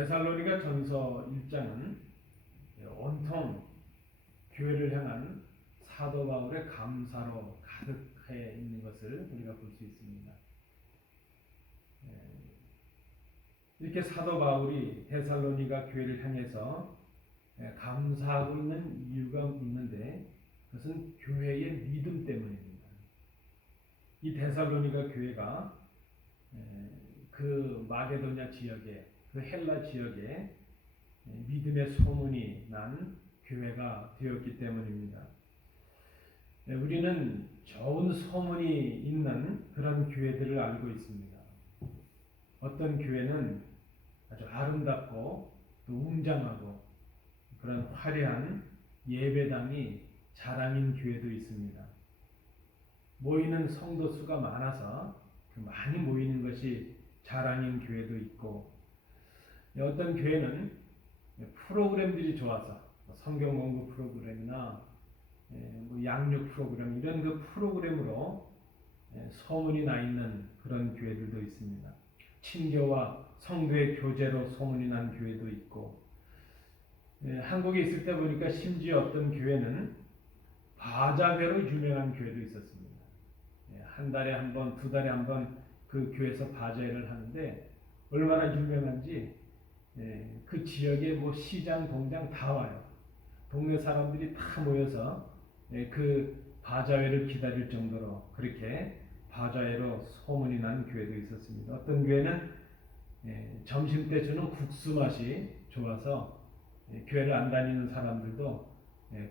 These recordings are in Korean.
데살로니가 전서 1장은 온통 교회를 향한 사도 바울의 감사로 가득해 있는 것을 우리가 볼 수 있습니다. 이렇게 사도 바울이 데살로니가 교회를 향해서 감사하고 있는 이유가 있는데 그것은 교회의 믿음 때문입니다. 이 데살로니가 교회가 그 마게도냐 지역에, 그 헬라 지역에 믿음의 소문이 난 교회가 되었기 때문입니다. 우리는 좋은 소문이 있는 그런 교회들을 알고 있습니다. 어떤 교회는 아주 아름답고 또 웅장하고 그런 화려한 예배당이 자랑인 교회도 있습니다. 모이는 성도 수가 많아서 많이 모이는 것이 자랑인 교회도 있고, 어떤 교회는 프로그램들이 좋아서 성경 공부 프로그램이나 양육 프로그램 이런 그 프로그램으로 소문이 나 있는 그런 교회들도 있습니다. 친교와 성도의 교제로 소문이 난 교회도 있고, 한국에 있을 때 보니까 심지어 어떤 교회는 바자회로 유명한 교회도 있었습니다. 한 달에 한 번, 두 달에 한 번 그 교회에서 바자회를 하는데 얼마나 유명한지 그 지역에 뭐 시장, 공장 다 와요. 동네 사람들이 다 모여서 그 바자회를 기다릴 정도로 그렇게 바자회로 소문이 난 교회도 있었습니다. 어떤 교회는 점심 때 주는 국수 맛이 좋아서 교회를 안 다니는 사람들도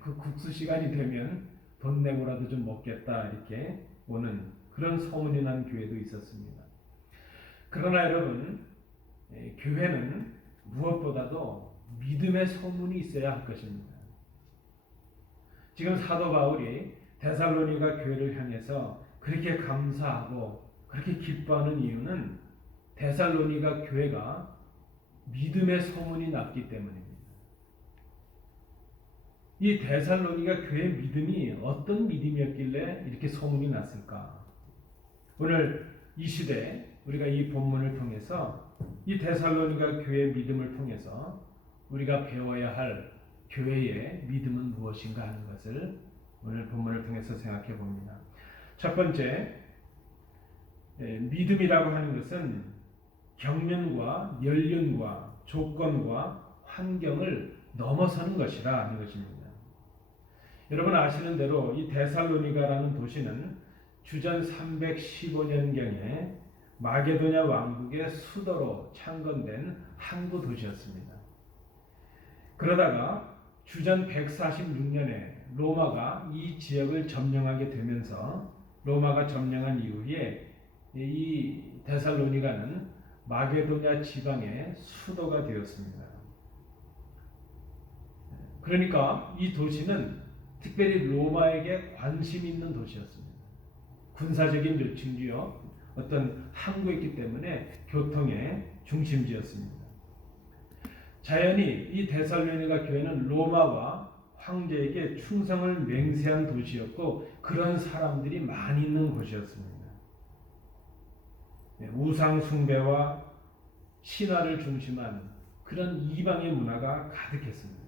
그 국수 시간이 되면 돈 내고라도 좀 먹겠다 이렇게 오는 그런 소문이 난 교회도 있었습니다. 그러나 여러분, 교회는 무엇보다도 믿음의 소문이 있어야 할 것입니다. 지금 사도 바울이 데살로니가 교회를 향해서 그렇게 감사하고 그렇게 기뻐하는 이유는 데살로니가 교회가 믿음의 소문이 났기 때문입니다. 이 데살로니가 교회의 믿음이 어떤 믿음이었길래 이렇게 소문이 났을까? 오늘 이 시대 우리가 이 본문을 통해서 이 데살로니가 교회의 믿음을 통해서 우리가 배워야 할 교회의 믿음은 무엇인가 하는 것을 오늘 본문을 통해서 생각해 봅니다. 첫 번째, 믿음이라고 하는 것은 경륜과 연륜과 조건과 환경을 넘어서는 것이라 하는 것입니다. 여러분 아시는 대로 이 데살로니가라는 도시는 주전 315년경에 마게도냐 왕국의 수도로 창건된 항구 도시였습니다. 그러다가 주전 146년에 로마가 이 지역을 점령하게 되면서 로마가 점령한 이후에 이 데살로니가는 마게도냐 지방의 수도가 되었습니다. 그러니까 이 도시는 특별히 로마에게 관심 있는 도시였습니다. 군사적인 요충지요, 어떤 항구였기 때문에 교통의 중심지였습니다. 자연히 이 데살로니가 교회는 로마와 황제에게 충성을 맹세한 도시였고 그런 사람들이 많이 있는 곳이었습니다. 우상 숭배와 신화를 중심한 그런 이방의 문화가 가득했습니다.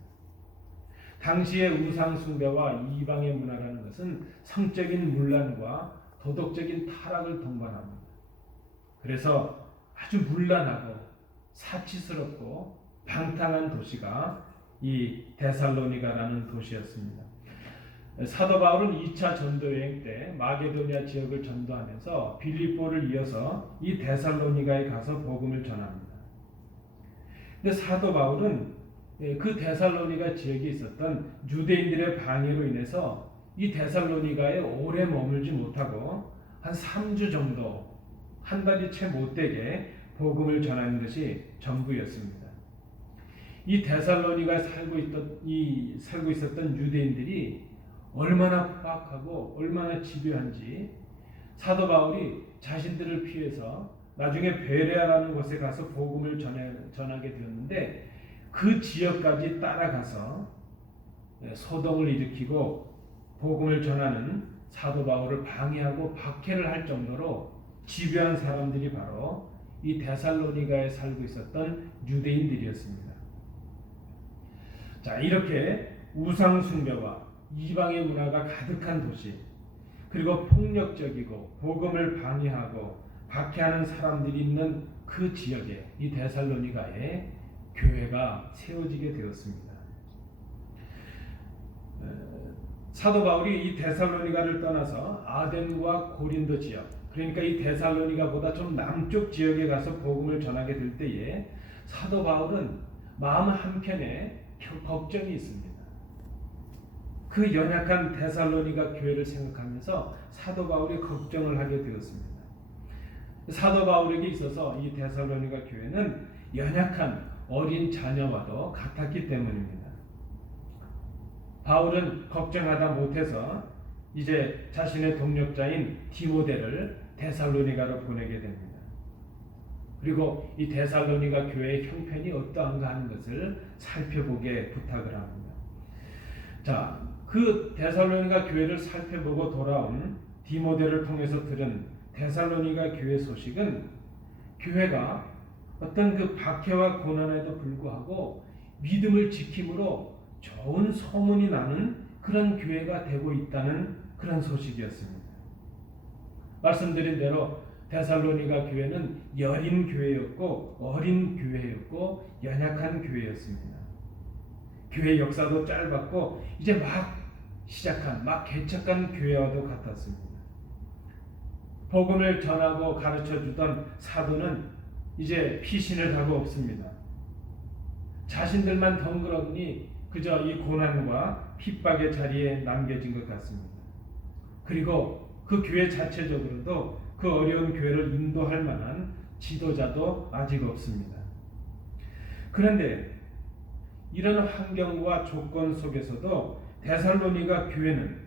당시의 우상 숭배와 이방의 문화라는 것은 성적인 문란과 도덕적인 타락을 동반합니다. 그래서 아주 문란하고 사치스럽고 방탕한 도시가 이 데살로니가라는 도시였습니다. 사도 바울은 2차 전도 여행 때 마게도냐 지역을 전도하면서 빌립보를 이어서 이 데살로니가에 가서 복음을 전합니다. 근데 사도 바울은 그 데살로니가 지역에 있었던 유대인들의 방해로 인해서 이 데살로니가에 오래 머물지 못하고 한 3주 정도, 한 달이 채 못되게 복음을 전하는 것이 전부였습니다. 이 데살로니가에 살고 있었던 유대인들이 얼마나 포악하고 얼마나 집요한지 사도 바울이 자신들을 피해서 나중에 베레아라는 곳에 가서 복음을 전하게 되었는데 그 지역까지 따라가서 소동을 일으키고 복음을 전하는 사도 바울을 방해하고 박해를 할 정도로 집요한 사람들이 바로 이 데살로니가에 살고 있었던 유대인들이었습니다. 자, 이렇게 우상 숭배와 이방의 문화가 가득한 도시, 그리고 폭력적이고 복음을 방해하고 박해하는 사람들이 있는 그 지역에 이 데살로니가에 교회가 세워지게 되었습니다. 사도 바울이 이 데살로니가를 떠나서 아덴과 고린도 지역, 그러니까 이 데살로니가보다 좀 남쪽 지역에 가서 복음을 전하게 될 때에 사도 바울은 마음 한켠에 걱정이 있습니다. 그 연약한 데살로니가 교회를 생각하면서 사도 바울이 걱정을 하게 되었습니다. 사도 바울에게 있어서 이 데살로니가 교회는 연약한 어린 자녀와도 같았기 때문입니다. 바울은 걱정하다 못해서 이제 자신의 동력자인 디모데를 데살로니가로 보내게 됩니다. 그리고 이 데살로니가 교회의 형편이 어떠한가 하는 것을 살펴보게 부탁을 합니다. 자, 그 데살로니가 교회를 살펴보고 돌아온 디모데를 통해서 들은 데살로니가 교회 소식은 교회가 어떤 그 박해와 고난에도 불구하고 믿음을 지킴으로 좋은 소문이 나는 그런 교회가 되고 있다는 그런 소식이었습니다. 말씀드린 대로 데살로니가 교회는 여린 교회였고 어린 교회였고 연약한 교회였습니다. 교회 역사도 짧았고 이제 막 개척한 교회와도 같았습니다. 복음을 전하고 가르쳐주던 사도는 이제 피신을 하고 없습니다. 자신들만 덩그러니 그저 이 고난과 핍박의 자리에 남겨진 것 같습니다. 그리고 그 교회 자체적으로도 그 어려운 교회를 인도할 만한 지도자도 아직 없습니다. 그런데 이런 환경과 조건 속에서도 데살로니가 교회는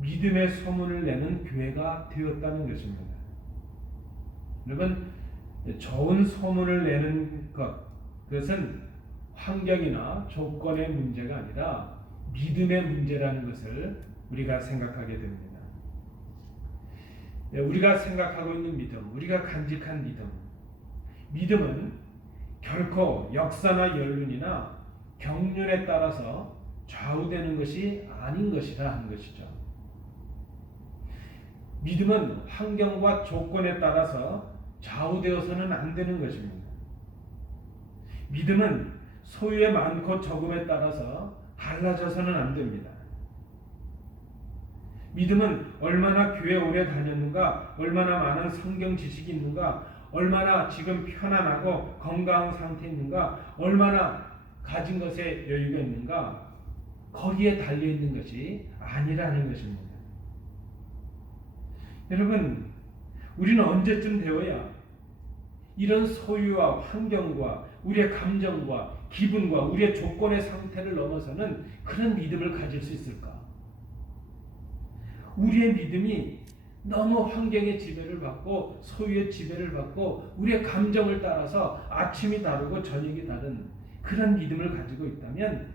믿음의 소문을 내는 교회가 되었다는 것입니다. 여러분, 좋은 소문을 내는 그것은 환경이나 조건의 문제가 아니라 믿음의 문제라는 것을 우리가 생각하게 됩니다. 우리가 생각하고 있는 믿음, 우리가 간직한 믿음은 결코 역사나 연륜이나 경륜에 따라서 좌우되는 것이 아닌 것이라 하는 것이죠. 믿음은 환경과 조건에 따라서 좌우되어서는 안 되는 것입니다. 믿음은 소유의 많고 적음에 따라서 달라져서는 안 됩니다. 믿음은 얼마나 교회 오래 다녔는가, 얼마나 많은 성경 지식이 있는가, 얼마나 지금 편안하고 건강한 상태에 있는가, 얼마나 가진 것에 여유가 있는가, 거기에 달려있는 것이 아니라는 것입니다. 여러분, 우리는 언제쯤 되어야 이런 소유와 환경과 우리의 감정과 기분과 우리의 조건의 상태를 넘어서는 그런 믿음을 가질 수 있을까? 우리의 믿음이 너무 환경의 지배를 받고 소유의 지배를 받고 우리의 감정을 따라서 아침이 다르고 저녁이 다른 그런 믿음을 가지고 있다면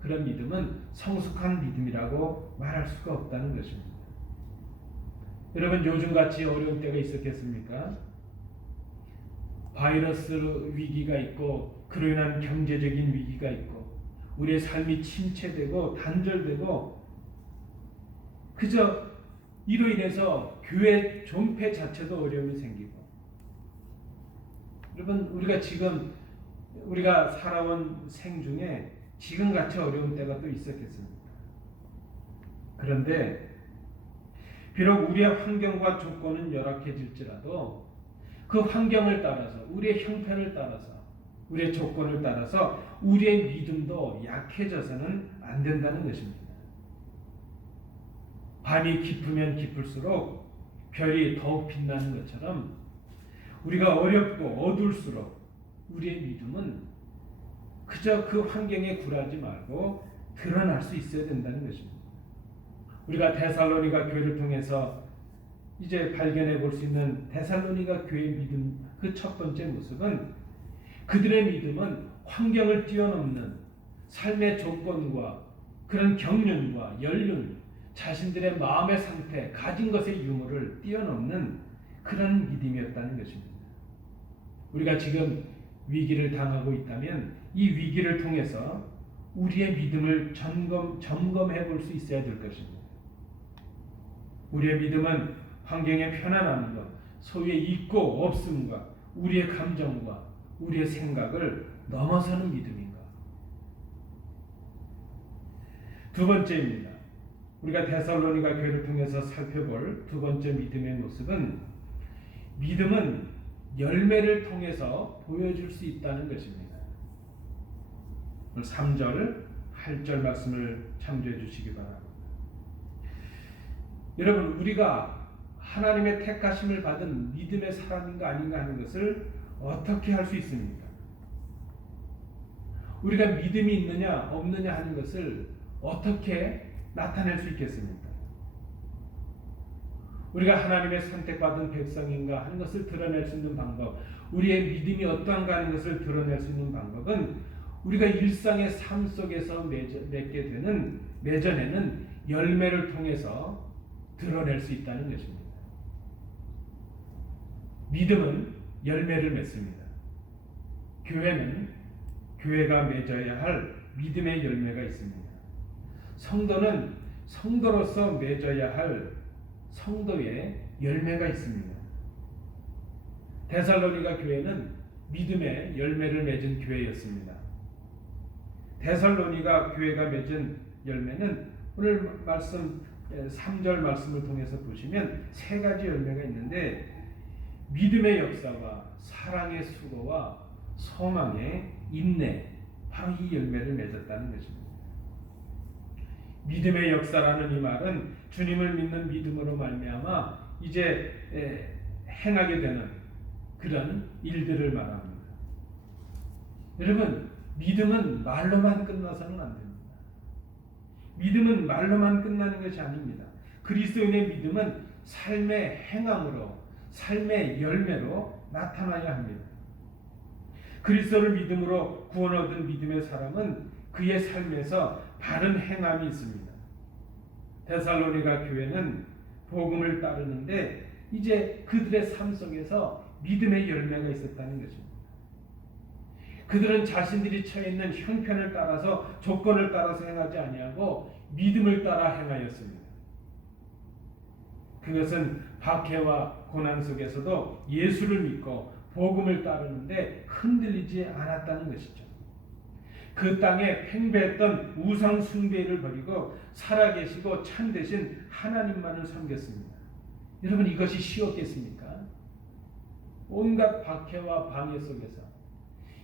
그런 믿음은 성숙한 믿음이라고 말할 수가 없다는 것입니다. 여러분, 요즘같이 어려운 때가 있었겠습니까? 바이러스 위기가 있고 그로 인한 경제적인 위기가 있고 우리의 삶이 침체되고 단절되고 그저 이로 인해서 교회 존폐 자체도 어려움이 생기고 여러분, 우리가 살아온 생 중에 지금같이 어려운 때가 또 있었겠습니까? 그런데 비록 우리의 환경과 조건은 열악해질지라도 그 환경을 따라서 우리의 형편을 따라서 우리의 조건을 따라서 우리의 믿음도 약해져서는 안 된다는 것입니다. 밤이 깊으면 깊을수록 별이 더욱 빛나는 것처럼 우리가 어렵고 어두울수록 우리의 믿음은 그저 그 환경에 굴하지 말고 드러날 수 있어야 된다는 것입니다. 우리가 데살로니가 교회를 통해서 이제 발견해 볼 수 있는 데살로니가 교회의 믿음 그 첫 번째 모습은 그들의 믿음은 환경을 뛰어넘는 삶의 조건과 그런 경륜과 연륜, 자신들의 마음의 상태, 가진 것의 유무를 뛰어넘는 그런 믿음이었다는 것입니다. 우리가 지금 위기를 당하고 있다면 이 위기를 통해서 우리의 믿음을 점검해 볼 수 있어야 될 것입니다. 우리의 믿음은 환경의 편안함과 소위의 있고 없음과 우리의 감정과 우리의 생각을 넘어서는 믿음인가? 두 번째입니다. 우리가 데살로니가 교회를 통해서 살펴볼 두 번째 믿음의 모습은 믿음은 열매를 통해서 보여줄 수 있다는 것입니다. 3절, 8절 말씀을 참조해 주시기 바랍니다. 여러분, 우리가 하나님의 택하심을 받은 믿음의 사람인가 아닌가 하는 것을 어떻게 할 수 있습니까? 우리가 믿음이 있느냐 없느냐 하는 것을 어떻게 나타낼 수 있겠습니까? 우리가 하나님의 선택받은 백성인가 하는 것을 드러낼 수 있는 방법, 우리의 믿음이 어떠한가 하는 것을 드러낼 수 있는 방법은 우리가 일상의 삶 속에서 맺게 되는 맺어내는 열매를 통해서 드러낼 수 있다는 것입니다. 믿음은 열매를 맺습니다. 교회는 교회가 맺어야 할 믿음의 열매가 있습니다. 성도는 성도로서 맺어야 할 성도의 열매가 있습니다. 데살로니가 교회는 믿음의 열매를 맺은 교회였습니다. 데살로니가 교회가 맺은 열매는 오늘 말씀 3절 말씀을 통해서 보시면 세 가지 열매가 있는데 믿음의 역사와 사랑의 수고와 소망의 인내, 바로 이 열매를 맺었다는 것입니다. 믿음의 역사라는 이 말은 주님을 믿는 믿음으로 말미암아 이제 행하게 되는 그런 일들을 말합니다. 여러분, 믿음은 말로만 끝나서는 안 됩니다. 믿음은 말로만 끝나는 것이 아닙니다. 그리스도인의 믿음은 삶의 행함으로, 삶의 열매로 나타나야 합니다. 그리스도를 믿음으로 구원 얻은 믿음의 사람은 그의 삶에서 바른 행함이 있습니다. 데살로니가 교회는 복음을 따르는데 이제 그들의 삶 속에서 믿음의 열매가 있었다는 것입니다. 그들은 자신들이 처해 있는 형편을 따라서 조건을 따라서 행하지 아니하고 믿음을 따라 행하였습니다. 그것은 박해와 고난 속에서도 예수를 믿고 복음을 따르는데 흔들리지 않았다는 것이죠. 그 땅에 팽배했던 우상 숭배를 버리고 살아계시고 참되신 하나님만을 섬겼습니다. 여러분, 이것이 쉬웠겠습니까? 온갖 박해와 방해 속에서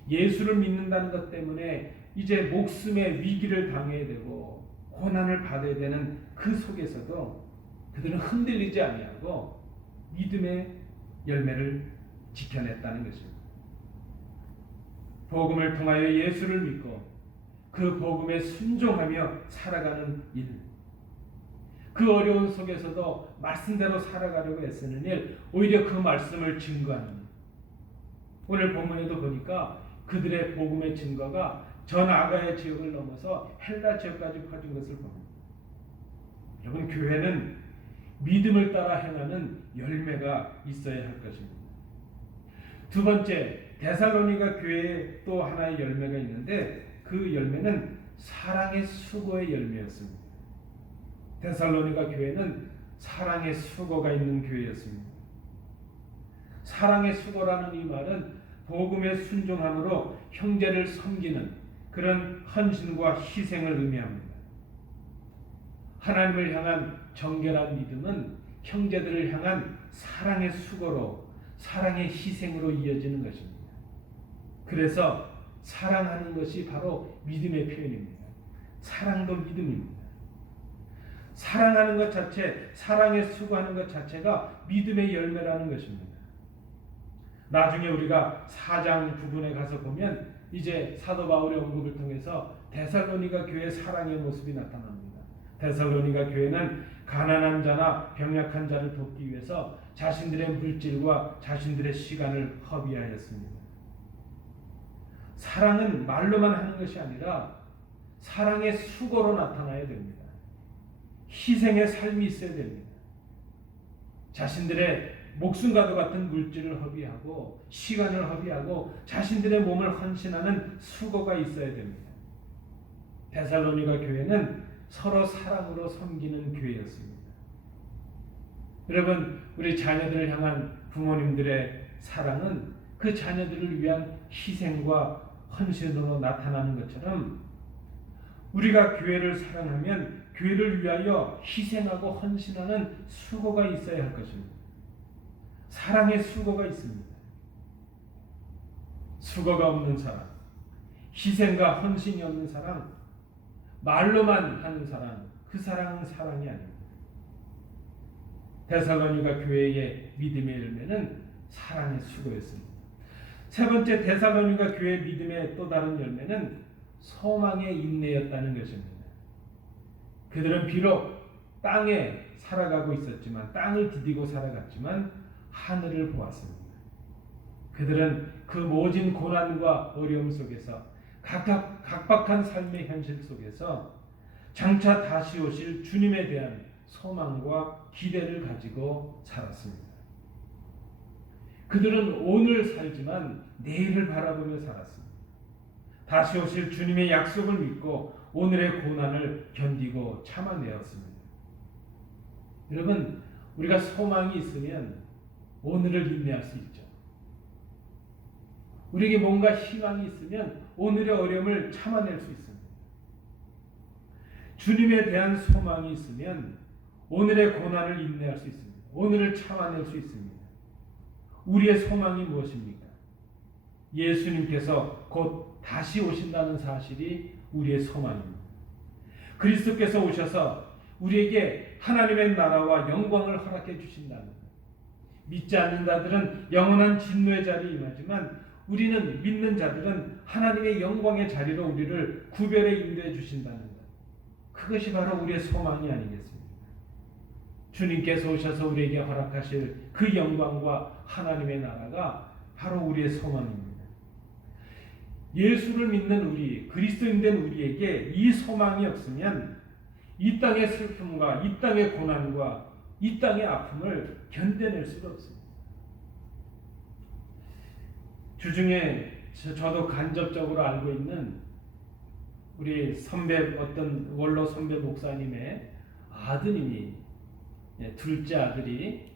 예수를 믿는다는 것 때문에 이제 목숨의 위기를 당해야 되고 고난을 받아야 되는 그 속에서도 그들은 흔들리지 아니하고 믿음의 열매를 지켜냈다는 것입니다. 복음을 통하여 예수를 믿고 그 복음에 순종하며 살아가는 일, 그 어려운 속에서도 말씀대로 살아가려고 애쓰는 일, 오히려 그 말씀을 증거하는 일. 오늘 본문에도 보니까 그들의 복음의 증거가 전 아가야 지역을 넘어서 헬라 지역까지 퍼진 것을 봅니다. 여러분, 교회는 믿음을 따라 행하는 열매가 있어야 할 것입니다. 두 번째, 데살로니가 교회에 또 하나의 열매가 있는데 그 열매는 사랑의 수고의 열매였습니다. 데살로니가 교회는 사랑의 수고가 있는 교회였습니다. 사랑의 수고라는 이 말은 복음의 순종함으로 형제를 섬기는 그런 헌신과 희생을 의미합니다. 하나님을 향한 정결한 믿음은 형제들을 향한 사랑의 수고로, 사랑의 희생으로 이어지는 것입니다. 그래서 사랑하는 것이 바로 믿음의 표현입니다. 사랑도 믿음입니다. 사랑하는 것 자체, 사랑에 수고하는 것 자체가 믿음의 열매라는 것입니다. 나중에 우리가 4장 부분에 가서 보면 이제 사도 바울의 언급을 통해서 데살로니가 교회의 사랑의 모습이 나타납니다. 데살로니가 교회는 가난한 자나 병약한 자를 돕기 위해서 자신들의 물질과 자신들의 시간을 허비하였습니다. 사랑은 말로만 하는 것이 아니라 사랑의 수고로 나타나야 됩니다. 희생의 삶이 있어야 됩니다. 자신들의 목숨과도 같은 물질을 허비하고 시간을 허비하고 자신들의 몸을 헌신하는 수고가 있어야 됩니다. 데살로니가 교회는 서로 사랑으로 섬기는 교회였습니다. 여러분, 우리 자녀들을 향한 부모님들의 사랑은 그 자녀들을 위한 희생과 헌신으로 나타나는 것처럼 우리가 교회를 사랑하면 교회를 위하여 희생하고 헌신하는 수고가 있어야 할 것입니다. 사랑의 수고가 있습니다. 수고가 없는 사랑, 희생과 헌신이 없는 사랑, 말로만 하는 사랑, 그 사랑은 사랑이 아닙니다. 데살로니가 교회의 믿음의 열매는 사랑의 수고였습니다. 세 번째, 데살로니가 교회의 믿음의 또 다른 열매는 소망의 인내였다는 것입니다. 그들은 비록 땅에 살아가고 있었지만, 땅을 디디고 살아갔지만 하늘을 보았습니다. 그들은 그 모진 고난과 어려움 속에서 각박한 삶의 현실 속에서 장차 다시 오실 주님에 대한 소망과 기대를 가지고 살았습니다. 그들은 오늘 살지만 내일을 바라보며 살았습니다. 다시 오실 주님의 약속을 믿고 오늘의 고난을 견디고 참아내었습니다. 여러분, 우리가 소망이 있으면 오늘을 인내할 수 있죠. 우리에게 뭔가 희망이 있으면 오늘의 어려움을 참아낼 수 있습니다. 주님에 대한 소망이 있으면 오늘의 고난을 인내할 수 있습니다. 오늘을 참아낼 수 있습니다. 우리의 소망이 무엇입니까? 예수님께서 곧 다시 오신다는 사실이 우리의 소망입니다. 그리스도께서 오셔서 우리에게 하나님의 나라와 영광을 허락해 주신다는 것. 믿지 않는 자들은 영원한 진노의 자리에 임하지만 우리는 믿는 자들은 하나님의 영광의 자리로 우리를 구별해 인도해 주신다는 것. 그것이 바로 우리의 소망이 아니겠습니까? 주님께서 오셔서 우리에게 허락하실 그 영광과 하나님의 나라가 바로 우리의 소망입니다. 예수를 믿는 우리, 그리스도인 된 우리에게 이 소망이 없으면 이 땅의 슬픔과 이 땅의 고난과 이 땅의 아픔을 견뎌낼 수가 없습니다. 주중에 저도 간접적으로 알고 있는 우리 선배, 어떤 원로 선배 목사님의 아드님이, 둘째 아들이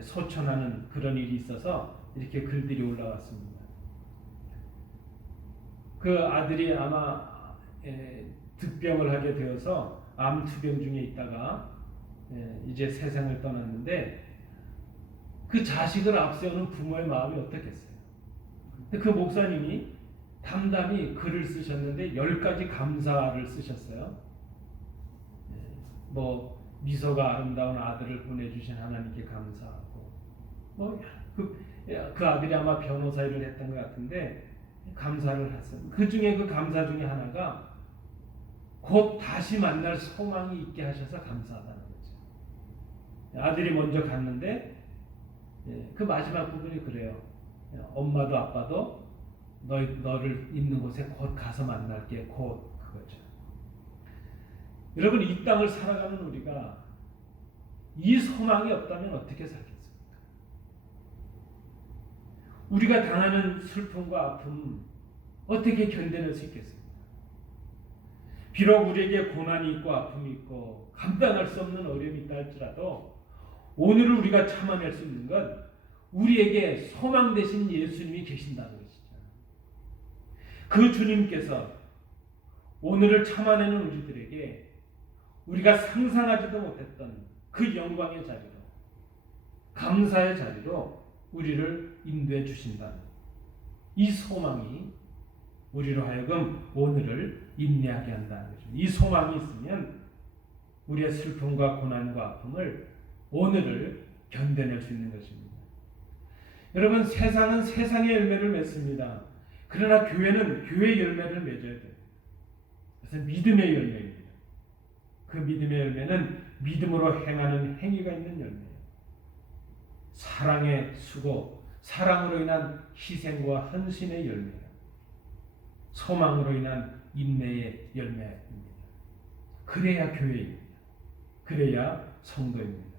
소천하는 그런 일이 있어서 이렇게 글들이 올라왔습니다. 그 아들이 아마 득병을 하게 되어서 암투병 중에 있다가 이제 세상을 떠났는데 그 자식을 앞세우는 부모의 마음이 어떻겠어요? 그 목사님이 담담히 글을 쓰셨는데 10가지 감사를 쓰셨어요. 뭐 미소가 아름다운 아들을 보내주신 하나님께 감사하고, 그 아들이 아마 변호사 일을 했던 것 같은데 감사를 했어요. 그 중에 그 감사 중에 하나가 곧 다시 만날 소망이 있게 하셔서 감사하다는 거죠. 아들이 먼저 갔는데 그 마지막 부분이 그래요. 엄마도 아빠도 너를 있는 곳에 곧 가서 만날게, 곧 그거죠. 여러분, 이 땅을 살아가는 우리가 이 소망이 없다면 어떻게 살겠습니까? 우리가 당하는 슬픔과 아픔 어떻게 견뎌낼 수 있겠습니까? 비록 우리에게 고난이 있고 아픔이 있고 감당할 수 없는 어려움이 있다 할지라도 오늘을 우리가 참아낼 수 있는 건 우리에게 소망 되신 예수님이 계신다는 것이죠. 그 주님께서 오늘을 참아내는 우리들에게 우리가 상상하지도 못했던 그 영광의 자리로, 감사의 자리로 우리를 인도해 주신다는 이 소망이 우리로 하여금 오늘을 인내하게 한다는 거죠. 이 소망이 있으면 우리의 슬픔과 고난과 아픔을, 오늘을 견뎌낼 수 있는 것입니다. 여러분, 세상은 세상의 열매를 맺습니다. 그러나 교회는 교회의 열매를 맺어야 돼요. 그래서 믿음의 열매입니다. 그 믿음의 열매는 믿음으로 행하는 행위가 있는 열매예요. 사랑의 수고, 사랑으로 인한 희생과 헌신의 열매예요. 소망으로 인한 인내의 열매입니다. 그래야 교회입니다. 그래야 성도입니다.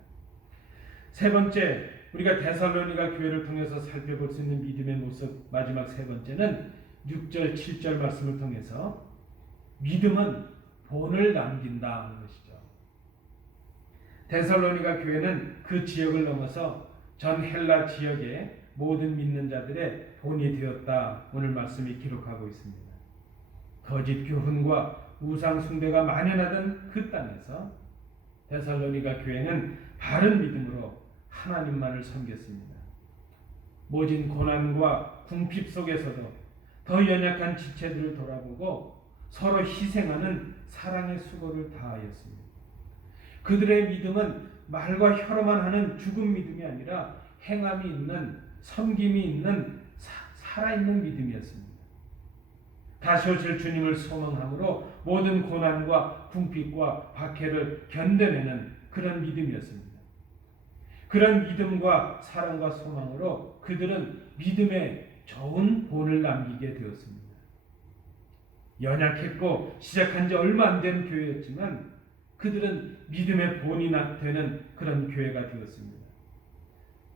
세 번째, 우리가 데살로니가 교회를 통해서 살펴볼 수 있는 믿음의 모습 마지막 세 번째는 6절 7절 말씀을 통해서 믿음은 본을 남긴다 하는 것이죠. 데살로니가 교회는 그 지역을 넘어서 전 헬라 지역의 모든 믿는 자들의 본이 되었다. 오늘 말씀이 기록하고 있습니다. 거짓 교훈과 우상 숭배가 만연하던 그 땅에서 데살로니가 교회는 바른 믿음으로 하나님만을 섬겼습니다. 모진 고난과 궁핍 속에서도 더 연약한 지체들을 돌아보고 서로 희생하는 사랑의 수고를 다하였습니다. 그들의 믿음은 말과 혀로만 하는 죽은 믿음이 아니라 행함이 있는, 섬김이 있는 살아있는 믿음이었습니다. 다시 오실 주님을 소망함으로 모든 고난과 궁핍과 박해를 견뎌내는 그런 믿음이었습니다. 그런 믿음과 사랑과 소망으로 그들은 믿음의 좋은 본을 남기게 되었습니다. 연약했고 시작한 지 얼마 안 된 교회였지만 그들은 믿음의 본이 되는 그런 교회가 되었습니다.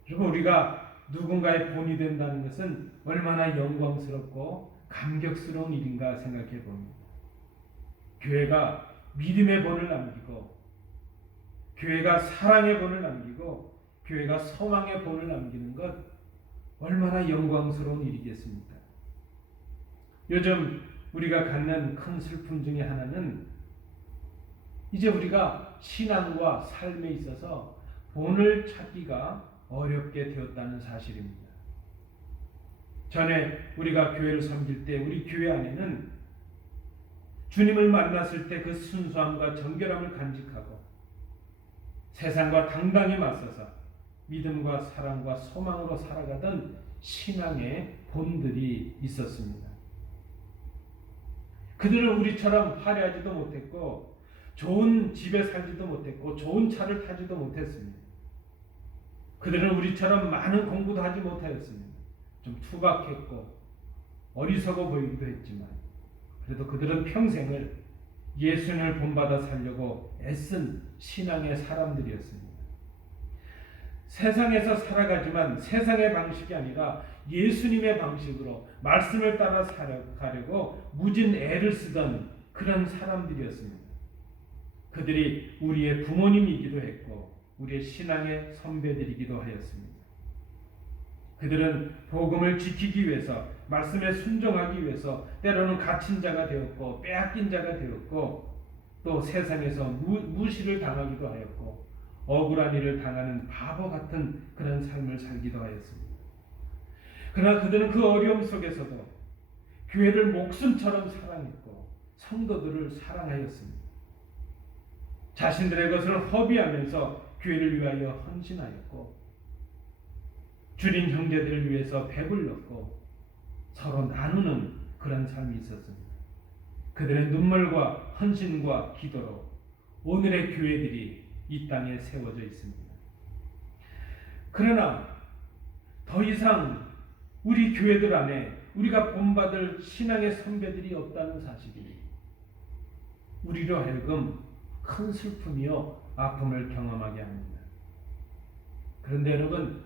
그리고 우리가 누군가의 본이 된다는 것은 얼마나 영광스럽고 감격스러운 일인가 생각해 봅니다. 교회가 믿음의 본을 남기고, 교회가 사랑의 본을 남기고, 교회가 소망의 본을 남기는 것 얼마나 영광스러운 일이겠습니까? 요즘 우리가 갖는 큰 슬픔 중에 하나는 이제 우리가 신앙과 삶에 있어서 본을 찾기가 어렵게 되었다는 사실입니다. 전에 우리가 교회를 섬길 때 우리 교회 안에는 주님을 만났을 때 그 순수함과 정결함을 간직하고 세상과 당당히 맞서서 믿음과 사랑과 소망으로 살아가던 신앙의 본들이 있었습니다. 그들은 우리처럼 화려하지도 못했고 좋은 집에 살지도 못했고 좋은 차를 타지도 못했습니다. 그들은 우리처럼 많은 공부도 하지 못하였습니다. 좀 투박했고 어리석어 보이기도 했지만 그래도 그들은 평생을 예수님을 본받아 살려고 애쓴 신앙의 사람들이었습니다. 세상에서 살아가지만 세상의 방식이 아니라 예수님의 방식으로 말씀을 따라 살아가려고 무진 애를 쓰던 그런 사람들이었습니다. 그들이 우리의 부모님이기도 했고 우리의 신앙의 선배들이기도 하였습니다. 그들은 복음을 지키기 위해서 말씀에 순종하기 위해서 때로는 갇힌 자가 되었고 빼앗긴 자가 되었고 또 세상에서 무시를 당하기도 하였고 억울한 일을 당하는 바보 같은 그런 삶을 살기도 하였습니다. 그러나 그들은 그 어려움 속에서도 교회를 목숨처럼 사랑했고 성도들을 사랑하였습니다. 자신들의 것을 허비하면서 교회를 위하여 헌신하였고 주린 형제들을 위해서 배불렀고 서로 나누는 그런 삶이 있었습니다. 그들의 눈물과 헌신과 기도로 오늘의 교회들이 이 땅에 세워져 있습니다. 그러나 더 이상 우리 교회들 안에 우리가 본받을 신앙의 선배들이 없다는 사실이 우리로 하여금 큰 슬픔이요 아픔을 경험하게 합니다. 그런데 여러분,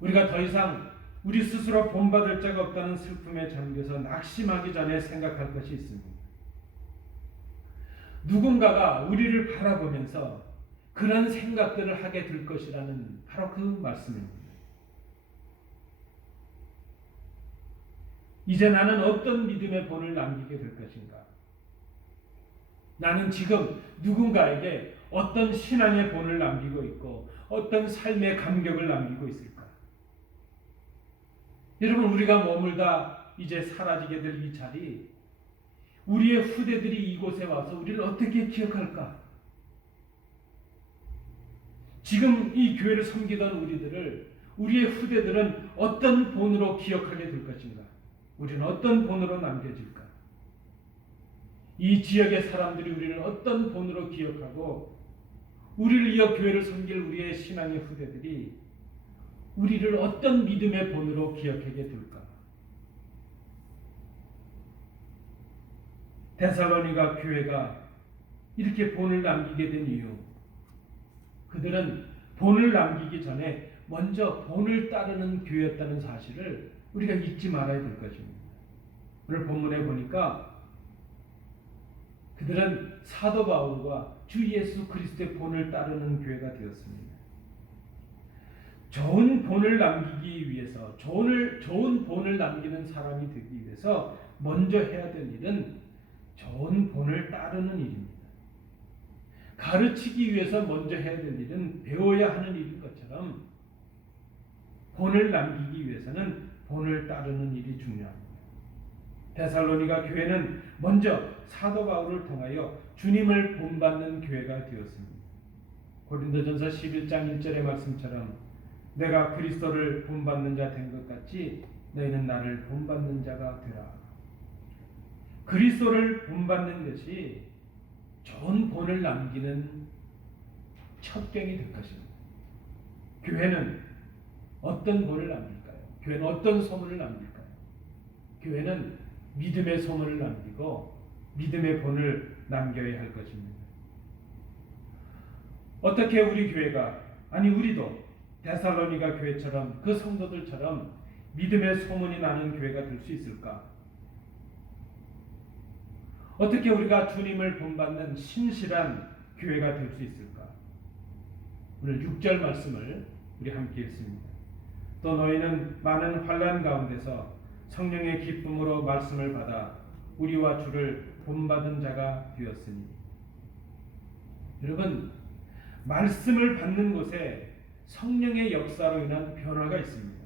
우리가 더 이상 우리 스스로 본받을 자가 없다는 슬픔에 잠겨서 낙심하기 전에 생각할 것이 있습니다. 누군가가 우리를 바라보면서 그런 생각들을 하게 될 것이라는 바로 그 말씀입니다. 이제 나는 어떤 믿음의 본을 남기게 될 것인가? 나는 지금 누군가에게 어떤 신앙의 본을 남기고 있고 어떤 삶의 감격을 남기고 있을까? 여러분, 우리가 머물다 이제 사라지게 될 이 자리, 우리의 후대들이 이곳에 와서 우리를 어떻게 기억할까? 지금 이 교회를 섬기던 우리의 후대들은 어떤 본으로 기억하게 될 것인가? 우리는 어떤 본으로 남겨질까? 이 지역의 사람들이 우리를 어떤 본으로 기억하고 우리를 이어 교회를 섬길 우리의 신앙의 후대들이 우리를 어떤 믿음의 본으로 기억하게 될까? 데살로니가 교회가 이렇게 본을 남기게 된 이유, 그들은 본을 남기기 전에 먼저 본을 따르는 교회였다는 사실을 우리가 잊지 말아야 될 것입니다. 오늘 본문에 보니까 그들은 사도 바울과 주 예수 그리스도의 본을 따르는 교회가 되었습니다. 좋은 본을 남기기 위해서, 좋은 본을 남기는 사람이 되기 위해서 먼저 해야 될 일은 좋은 본을 따르는 일입니다. 가르치기 위해서 먼저 해야 될 일은 배워야 하는 일인 것처럼 본을 남기기 위해서는 본을 따르는 일이 중요합니다. 데살로니가 교회는 먼저 사도 바울을 통하여 주님을 본받는 교회가 되었습니다. 고린도전서 11장 1절의 말씀처럼 내가 그리스도를 본받는 자 된 것 같이 너희는 나를 본받는 자가 되라. 그리스도를 본받는 것이 좋은 본을 남기는 첩경이 될 것입니다. 교회는 어떤 본을 남길까요? 교회는 어떤 소문을 남길까요? 교회는 믿음의 소문을 남기고 믿음의 본을 남겨야 할 것입니다. 어떻게 우리 교회가, 아니 우리도 데살로니가 교회처럼 그 성도들처럼 믿음의 소문이 나는 교회가 될 수 있을까? 어떻게 우리가 주님을 본받는 신실한 교회가 될 수 있을까? 오늘 6절 말씀을 우리 함께 읽습니다. 또 너희는 많은 환난 가운데서 성령의 기쁨으로 말씀을 받아 우리와 주를 본받은 자가 되었으니. 여러분, 말씀을 받는 곳에 성령의 역사로 인한 변화가 있습니다.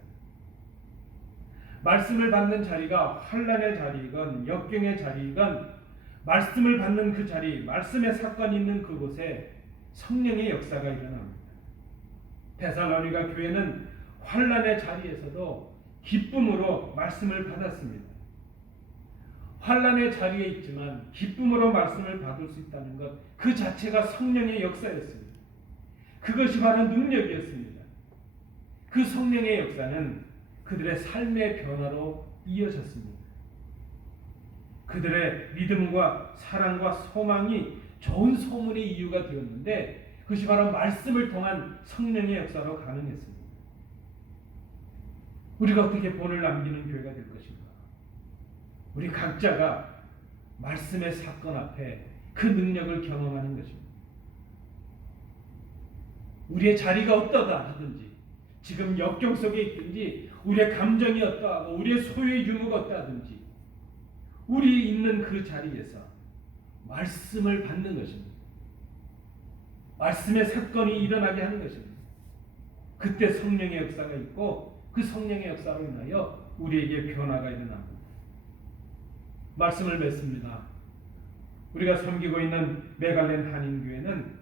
말씀을 받는 자리가 환난의 자리이건 역경의 자리이건 말씀을 받는 그 자리, 말씀의 사건이 있는 그곳에 성령의 역사가 일어납니다. 데살로니가 교회는 환난의 자리에서도 기쁨으로 말씀을 받았습니다. 환난의 자리에 있지만 기쁨으로 말씀을 받을 수 있다는 것, 그 자체가 성령의 역사였습니다. 그것이 바로 능력이었습니다. 그 성령의 역사는 그들의 삶의 변화로 이어졌습니다. 그들의 믿음과 사랑과 소망이 좋은 소문의 이유가 되었는데 그것이 바로 말씀을 통한 성령의 역사로 가능했습니다. 우리가 어떻게 본을 남기는 교회가 될 것인가? 우리 각자가 말씀의 사건 앞에 그 능력을 경험하는 것입니다. 우리의 자리가 어떠다 하든지, 지금 역경 속에 있든지, 우리의 감정이 어떠하고 우리의 소유의 유무가 어떠하든지 우리 있는 그 자리에서 말씀을 받는 것입니다. 말씀의 사건이 일어나게 하는 것입니다. 그때 성령의 역사가 있고 그 성령의 역사로 인하여 우리에게 변화가 일어납니다. 말씀을 맺습니다. 우리가 섬기고 있는 메갈렌 한인교회는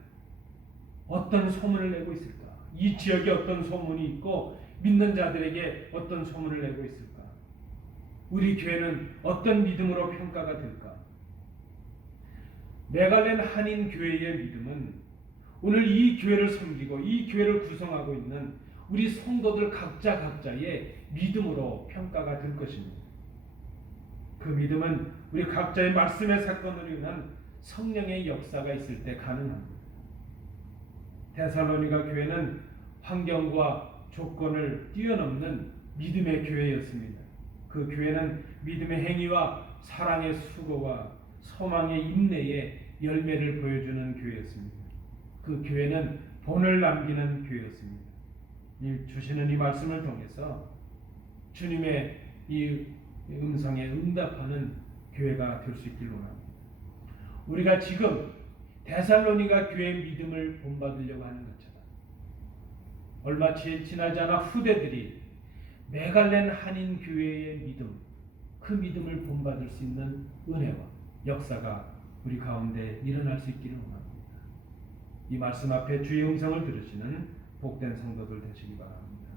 어떤 소문을 내고 있을까? 이 지역에 어떤 소문이 있고 믿는 자들에게 어떤 소문을 내고 있을까? 우리 교회는 어떤 믿음으로 평가가 될까? 메갈렌 한인 교회의 믿음은 오늘 이 교회를 섬기고 이 교회를 구성하고 있는 우리 성도들 각자의 믿음으로 평가가 될 것입니다. 그 믿음은 우리 각자의 말씀의 사건으로 인한 성령의 역사가 있을 때 가능합니다. 데살로니가 교회는 환경과 조건을 뛰어넘는 믿음의 교회였습니다. 그 교회는 믿음의 행위와 사랑의 수고와 소망의 인내의 열매를 보여주는 교회였습니다. 그 교회는 본을 남기는 교회였습니다. 주시는 이 말씀을 통해서 주님의 이 음성에 응답하는 교회가 될 수 있기를 원합니다. 우리가 지금 데살로니가 교회의 믿음을 본받으려고 하는 것처럼 얼마 지나지 않아 후대들이 메갈렌 한인 교회의 믿음, 그 믿음을 본받을 수 있는 은혜와 역사가 우리 가운데 일어날 수 있기를 원합니다. 이 말씀 앞에 주의 음성을 들으시는 복된 성도들 되시기 바랍니다.